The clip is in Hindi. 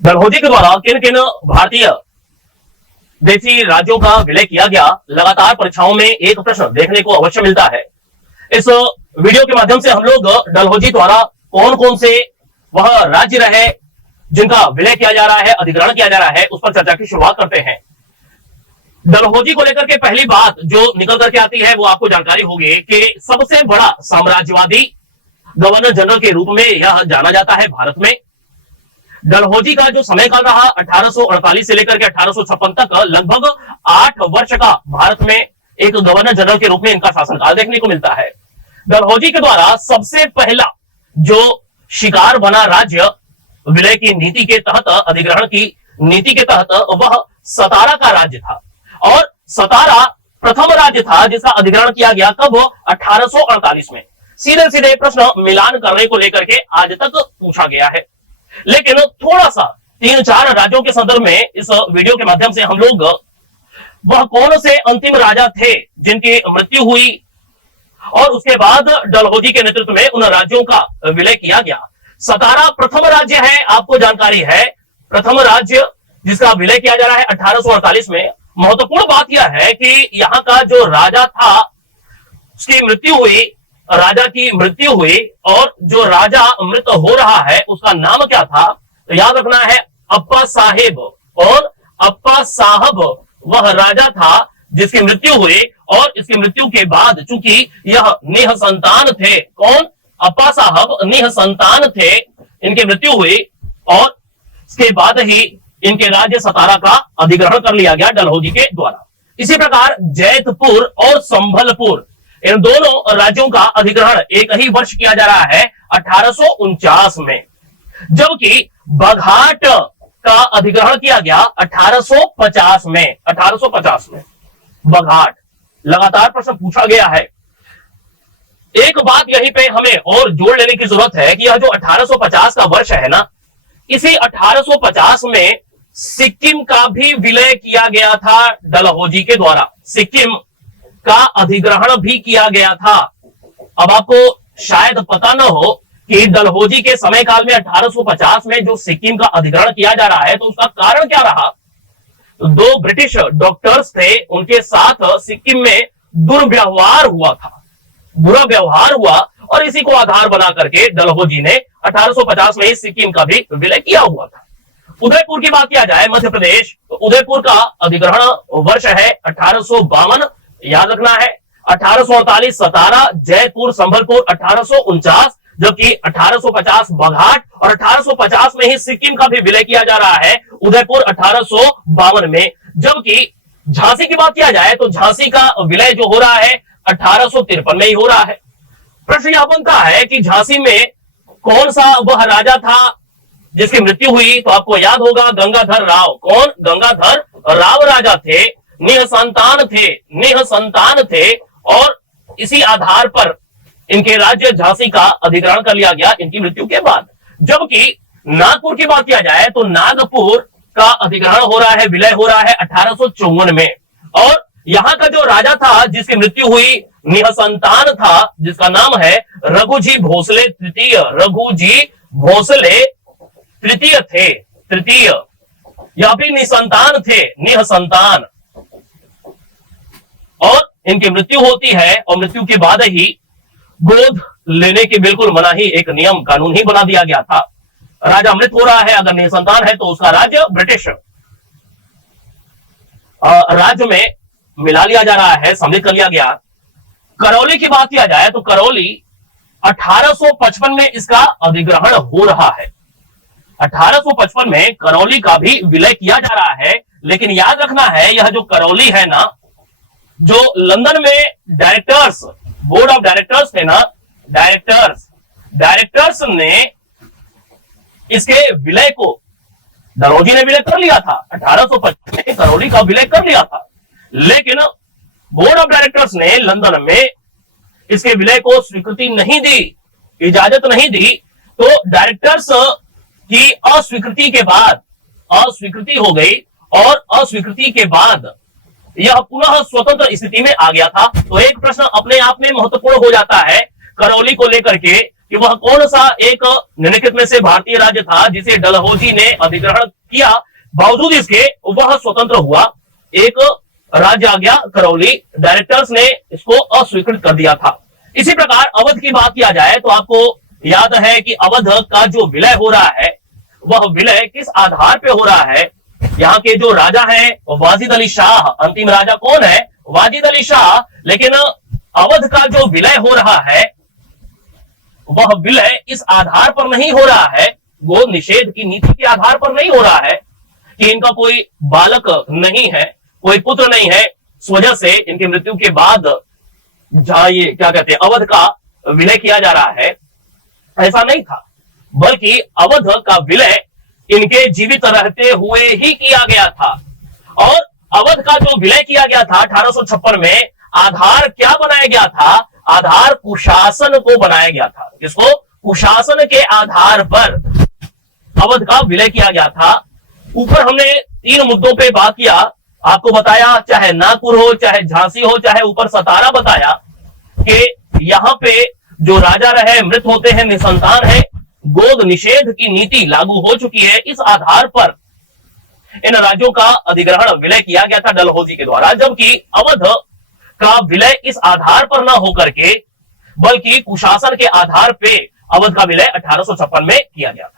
डलहौजी के द्वारा किन किन भारतीय देशी राज्यों का विलय किया गया, लगातार परीक्षाओं में एक प्रश्न देखने को अवश्य मिलता है। इस वीडियो के माध्यम से हम लोग डलहौजी द्वारा कौन कौन से वह राज्य रहे जिनका विलय किया जा रहा है, अधिग्रहण किया जा रहा है, उस पर चर्चा की शुरुआत करते हैं। डलहौजी को लेकर के पहली बात जो निकल करके आती है वो आपको जानकारी होगी कि सबसे बड़ा साम्राज्यवादी गवर्नर जनरल के रूप में यह जाना जाता है भारत में। डलहौजी का जो समय काल रहा 1848 से लेकर के 1856 तक, लगभग 8 वर्ष का भारत में एक गवर्नर जनरल के रूप में इनका शासनकाल देखने को मिलता है। डलहौजी के द्वारा सबसे पहला जो शिकार बना राज्य विलय की नीति के तहत, अधिग्रहण की नीति के तहत, वह सतारा का राज्य था। और सतारा प्रथम राज्य था जिसका अधिग्रहण किया गया कब? 1848 में। सीधे सीधे प्रश्न मिलान करने को लेकर के आज तक पूछा गया है, लेकिन थोड़ा सा 3-4 राज्यों के संदर्भ में इस वीडियो के माध्यम से हम लोग वह कौन से अंतिम राजा थे जिनकी मृत्यु हुई और उसके बाद डलहौजी के नेतृत्व में उन राज्यों का विलय किया गया। सतारा प्रथम राज्य है, आपको जानकारी है, प्रथम राज्य जिसका विलय किया जा रहा है 1848 में। महत्वपूर्ण बात यह है कि यहाँ का जो राजा था उसकी मृत्यु हुई, राजा की मृत्यु हुई, और जो राजा मृत हो रहा है उसका नाम क्या था? तो याद रखना है अप्पा साहेब। और अप्पा साहब वह राजा था जिसकी मृत्यु हुई, और इसकी मृत्यु के बाद चूंकि यह निःसंतान थे, कौन? अप्पा साहब निःसंतान थे, इनकी मृत्यु हुई और इसके बाद ही इनके राज्य सतारा का अधिग्रहण कर लिया गया डलहौजी के द्वारा। इसी प्रकार जैतपुर और संभलपुर, इन दोनों राज्यों का अधिग्रहण एक ही वर्ष किया जा रहा है 1849 में, जबकि बघाट का अधिग्रहण किया गया 1850 में। 1850 में बघाट, लगातार प्रश्न पूछा गया है। एक बात यहीं पे हमें और जोड़ लेने की जरूरत है कि यह जो 1850 का वर्ष है ना, इसी 1850 में सिक्किम का भी विलय किया गया था डलहौजी के द्वारा। सिक्किम का अधिग्रहण भी किया गया था। अब आपको शायद पता न हो कि डलहौजी के समय काल में 1850 में जो सिक्किम का अधिग्रहण किया जा रहा है तो उसका कारण क्या रहा? तो 2 ब्रिटिश डॉक्टर्स थे, उनके साथ सिक्किम में दुर्व्यवहार हुआ था, बुरा व्यवहार हुआ, और इसी को आधार बना करके डलहौजी ने 1850 में सिक्किम का भी विलय किया हुआ था। उदयपुर की बात किया जाए, मध्य प्रदेश, तो उदयपुर का अधिग्रहण वर्ष है 1852, याद रखना है। 1848 सतारा, जयपुर, संभलपुर 1849, जबकि 1850 बघाट, और 1850 में ही सिक्किम का भी विलय किया जा रहा है उदयपुर 1852 में। जबकि झांसी की बात किया जाए तो झांसी का विलय जो हो रहा है 1853 में ही हो रहा है। प्रश्न यह बनता है कि झांसी में कौन सा वह राजा था जिसकी मृत्यु हुई? तो आपको याद होगा गंगाधर राव। कौन? गंगाधर राव राजा थे, निःसंतान थे, निःसंतान थे, और इसी आधार पर इनके राज्य झांसी का अधिग्रहण कर लिया गया इनकी मृत्यु के बाद। जबकि नागपुर की बात किया जाए तो नागपुर का अधिग्रहण हो रहा है, विलय हो रहा है 1854 में, और यहाँ का जो राजा था जिसकी मृत्यु हुई, निःसंतान था, जिसका नाम है रघुजी भोसले तृतीय। रघुजी भोसले तृतीय थे, तृतीय, यह भी निसंतान थे, निःसंतान, और इनकी मृत्यु होती है, और मृत्यु के बाद ही गोद लेने की बिल्कुल मनाही, एक नियम कानून ही बना दिया गया था। राजा मृत हो रहा है, अगर निसंतान है तो उसका राज्य ब्रिटिश राज्य में मिला लिया जा रहा है, सम्मिलित कर लिया गया। करौली की बात किया जाए तो करौली 1855 में इसका अधिग्रहण हो रहा है। 1855 में करौली का भी विलय किया जा रहा है, लेकिन याद रखना है यह जो करौली है ना, जो लंदन में डायरेक्टर्स, बोर्ड ऑफ डायरेक्टर्स थे ना, डायरेक्टर्स ने इसके विलय को, डलहौजी ने विलय कर लिया था 1855 में, करौली का विलय कर लिया था, लेकिन बोर्ड ऑफ डायरेक्टर्स ने लंदन में इसके विलय को स्वीकृति नहीं दी, इजाजत नहीं दी। तो डायरेक्टर्स की अस्वीकृति के बाद, अस्वीकृति हो गई, और अस्वीकृति के बाद यह पुनः स्वतंत्र स्थिति में आ गया था। तो एक प्रश्न अपने आप में महत्वपूर्ण हो जाता है करौली को लेकर के कि वह कौन सा एक निम्नलिखित में से भारतीय राज्य था जिसे डलहौजी ने अधिग्रहण किया, बावजूद इसके वह स्वतंत्र हुआ। एक राज्य आ गया करौली, डायरेक्टर्स ने इसको अस्वीकृत कर दिया था। इसी प्रकार अवध की बात किया जाए तो आपको याद है कि अवध का जो विलय हो रहा है वह विलय किस आधार पे हो रहा है। यहाँ के जो राजा हैं वाजिद अली शाह, अंतिम राजा कौन है? वाजिद अली शाह। लेकिन अवध का जो विलय हो रहा है वह विलय इस आधार पर नहीं हो रहा है, गोद निषेध की नीति के आधार पर नहीं हो रहा है कि इनका कोई बालक नहीं है, कोई पुत्र नहीं है, इस वजह से इनकी मृत्यु के बाद जहां ये क्या कहते हैं अवध का विलय किया जा रहा है, ऐसा नहीं था। बल्कि अवध का विलय इनके जीवित रहते हुए ही किया गया था। और अवध का जो विलय किया गया था 1856 में, आधार क्या बनाया गया था? आधार कुशासन को बनाया गया था। जिसको कुशासन के आधार पर अवध का विलय किया गया था। ऊपर हमने 3 मुद्दों पे बात किया, आपको बताया चाहे नागपुर हो, चाहे झांसी हो, चाहे ऊपर सतारा बताया कि यहां पे जो राजा रहे मृत होते हैं, निसंतान है, गोद निषेध की नीति लागू हो चुकी है। इस आधार पर इन राज्यों का अधिग्रहण विलय किया गया था डलहौजी के द्वारा, जबकि अवध का विलय इस आधार पर न होकर के बल्कि कुशासन के आधार पे अवध का विलय 1856 में किया गया था।